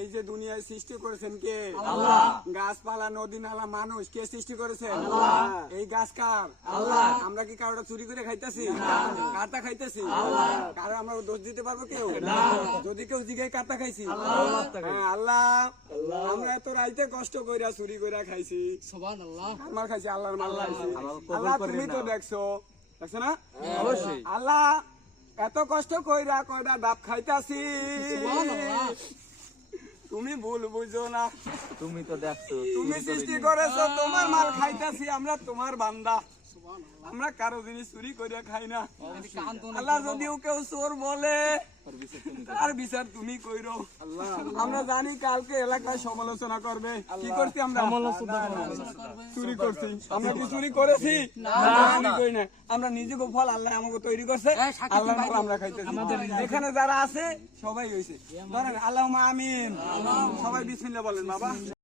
এই যে দুনিয়ায় সৃষ্টি করেছেন কে? আল্লাহ। গাছপালা, নদী, নালা, মানুষ কে সৃষ্টি করেছেন? আল্লাহ। এই গাছ কার? আল্লাহ। আমরা কি কারোটা চুরি করে খাইতেছি? কারটা খাইতেছি? কারো আমরা দোষ দিতে পারবো কেউ? যদি কেউ জিগায় কারটা খাইছি? হ্যাঁ, আল্লাহ। আমরা এত রাইতে কষ্ট কইরা চুরি কইরা খাইছি, আমার খাইছি, আল্লাহর মাল খাইছি। আল্লাহ তুমি তো দেখছো না? অবশ্যই। আল্লাহ এত কষ্ট কইরা কয়টা ডাব খাইতাছি, তুমি ভুল বুঝো না। তুমি তো দেখছো, তুমি সৃষ্টি করেছো, তোমার মাল খাইতাছি, আমরা তোমার বান্দা, আমরা কারো জিনিস চুরি করিয়া খাই না। আল্লাহ যদিও কেউ চোর বলে, তার বিচার তুমি কইরো। আমরা জানি কালকে এলাকায় সমালোচনা করবে। কি করছি আমরা? চুরি করছি। আমরা কি চুরি করেছি? চুরি করি না। আমরা নিজেকে ফল আল্লাহ আমাকে তৈরি করছে, আল্লাহর ফল আমরা খাইতেছি। এখানে যারা আছে সবাই হইছে। ধরেন আল্লাহুম্মা আমিন, সবাই বিসমিল্লাহ বলেন বাবা।